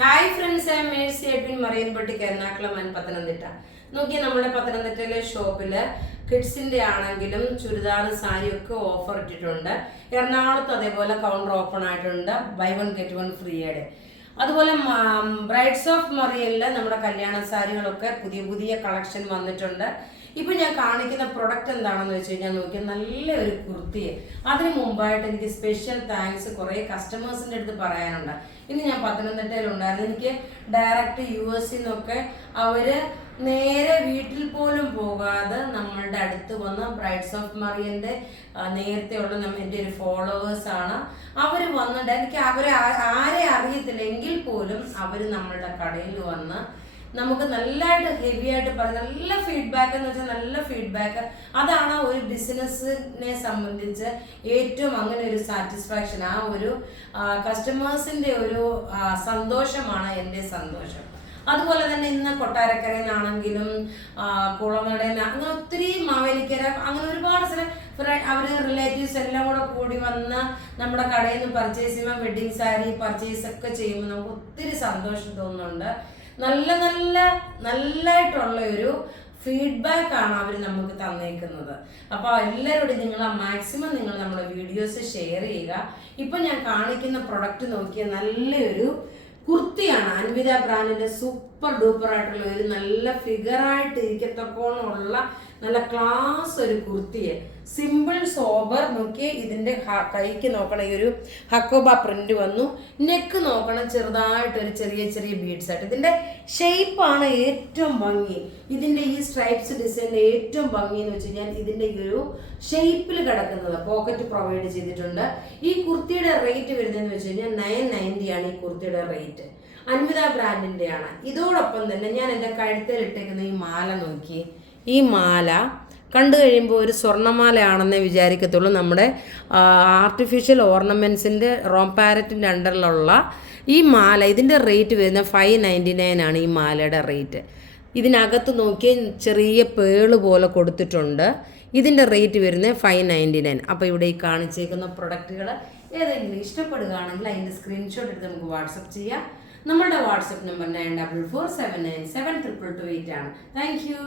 Hi friends, I Mercy Edwin Mariyanpatti Ernakulam and Pathanamthitta. നോക്കി നമ്മുടെ പത്തനംതിട്ടയിലെ ഷോപ്പില് കിഡ്സിന്റെ ആണെങ്കിലും ചുരിദാറും സാരിയും ഒക്കെ ഓഫർ ഇട്ടിട്ടുണ്ട്. എറണാകുളത്ത് അതേപോലെ കൗണ്ടർ ഓപ്പൺ ആയിട്ടുണ്ട്, buy one get one free ആയിട്ട്. അതുപോലെ ബ്രൈഡ്സ് ഓഫ് മറിയനില് നമ്മുടെ കല്യാണ സാരികളൊക്കെ പുതിയ പുതിയ കളക്ഷൻ വന്നിട്ടുണ്ട്. ഇപ്പൊ ഞാൻ കാണിക്കുന്ന പ്രൊഡക്റ്റ് എന്താണെന്ന് വെച്ച് കഴിഞ്ഞാൽ നോക്കിയാൽ നല്ലൊരു കുർത്തിയെ. അതിന് മുമ്പായിട്ട് എനിക്ക് സ്പെഷ്യൽ താങ്ക്സ് കുറേ കസ്റ്റമേഴ്സിന്റെ അടുത്ത് പറയാനുണ്ട്. ഇന്ന് ഞാൻ പത്തനംതിട്ടയിലുണ്ടായിരുന്നു. എനിക്ക് ഡയറക്റ്റ് US നിന്നൊക്കെ അവര് നേരെ വീട്ടിൽ പോലും പോകാതെ നമ്മളുടെ അടുത്ത് വന്ന് ബ്രൈഡ്സ് ഓഫ് മറിയന്റെ നേരത്തെയുള്ള എൻ്റെ ഒരു ഫോളോവേഴ്സ് ആണ്. അവർ വന്നിട്ട് എനിക്ക് അവരെ ആരെ അറിയത്തില്ലെങ്കിൽ പോലും അവർ നമ്മളുടെ കടയിൽ വന്ന് നമുക്ക് നല്ലതായിട്ട് ഹെവി ആയിട്ട് പറയും. നല്ല ഫീഡ്ബാക്ക് എന്ന് വെച്ചാൽ നല്ല ഫീഡ്ബാക്ക്. അതാണ് ഒരു ബിസിനസ്സിനെ സംബന്ധിച്ച് ഏറ്റവും അങ്ങനെ ഒരു സാറ്റിസ്ഫാക്ഷൻ. ആ ഒരു കസ്റ്റമേഴ്സിന്റെ ഒരു സന്തോഷമാണ് എൻ്റെ സന്തോഷം. അതുപോലെ തന്നെ ഇന്ന് കൊട്ടാരക്കരയിൽ നിന്നാണെങ്കിലും കുളനടയിൽ അങ്ങനെ ഒത്തിരി മാവേലിക്കര അങ്ങനെ ഒരുപാട് സ്ഥലം അവര് റിലേറ്റീവ്സ് എല്ലാം കൂടി വന്ന് നമ്മുടെ കടയിൽ നിന്ന് പർച്ചേസ് ചെയ്യുമ്പോൾ വെഡിങ് സാരി പർച്ചേസ് ഒക്കെ ചെയ്യുമ്പോൾ നമുക്ക് ഒത്തിരി സന്തോഷം തോന്നുന്നുണ്ട്. നല്ലതായിട്ടുള്ള ഒരു ഫീഡ്ബാക്ക് ആണ് അവർ നമുക്ക് തന്നേക്കുന്നത്. അപ്പോൾ എല്ലാവരോടും നിങ്ങൾ മാക്സിമം നിങ്ങൾ നമ്മുടെ വീഡിയോസ് ഷെയർ ചെയ്യുക. ഇപ്പൊ ഞാൻ കാണിക്കുന്ന പ്രൊഡക്റ്റ് നോക്കിയ നല്ലൊരു കുർത്തിയാണ്. അൻവിത ബ്രാൻഡിന്റെ സൂപ്പർ ഡൂപ്പർ ആയിട്ടുള്ള ഒരു നല്ല ഫിഗറായിട്ട് ഇരിക്കത്തക്കോണമുള്ള നല്ല ക്ലാസ് ഒരു കുർത്തിയെ. Simple sober. നോക്കി ഇതിന്റെ കൈക്ക് നോക്കണം, ഈ ഒരു ഹക്കോബ പ്രിന്റ് വന്നു. നെക്ക് നോക്കണം, ചെറുതായിട്ടൊരു ചെറിയ ചെറിയ ബീഡ്സ് ആയിട്ട്. ഇതിന്റെ ഷേപ്പാണ് ഏറ്റവും ഭംഗി. ഇതിന്റെ ഈ സ്ട്രൈപ്സ് ഡിസൈനിന്റെ ഏറ്റവും ഭംഗി എന്ന് വെച്ച് കഴിഞ്ഞാൽ ഇതിന്റെ ഈ ഒരു ഷേപ്പിൽ കിടക്കുന്നത്. പോക്കറ്റ് പ്രൊവൈഡ് ചെയ്തിട്ടുണ്ട്. ഈ കുർത്തിയുടെ റേറ്റ് വരുന്നതെന്ന് വെച്ച് കഴിഞ്ഞാൽ 990 ആണ് ഈ കുർത്തിയുടെ റേറ്റ്. അൻവിത ബ്രാൻഡിന്റെ ആണ്. ഇതോടൊപ്പം തന്നെ ഞാൻ എൻ്റെ കഴുത്തിൽ ഇട്ടേക്കുന്ന ഈ മാല നോക്കി. ഈ മാല കണ്ടു കഴിയുമ്പോൾ ഒരു സ്വർണ്ണമാലയാണെന്നേ വിചാരിക്കത്തുള്ളൂ. നമ്മുടെ ആർട്ടിഫിഷ്യൽ ഓർണമെൻറ്റ്സിൻ്റെ റോം പാരറ്റിൻ്റെ അണ്ടറിലുള്ള ഈ മാല, ഇതിൻ്റെ റേറ്റ് വരുന്നത് 599 ആണ് ഈ മാലയുടെ റേറ്റ്. ഇതിനകത്ത് നോക്കിയാൽ ചെറിയ പേള് പോലെ കൊടുത്തിട്ടുണ്ട്. ഇതിൻ്റെ റേറ്റ് വരുന്നത് 599. അപ്പോൾ ഇവിടെ ഈ കാണിച്ചേക്കുന്ന പ്രൊഡക്റ്റുകൾ ഏതെങ്കിലും ഇഷ്ടപ്പെടുകയാണെങ്കിൽ അതിൻ്റെ സ്ക്രീൻഷോട്ട് എടുത്ത് നമുക്ക് വാട്സപ്പ് ചെയ്യാം. നമ്മളുടെ വാട്സപ്പ് നമ്പർ 9447972228 ആണ്. Thank you.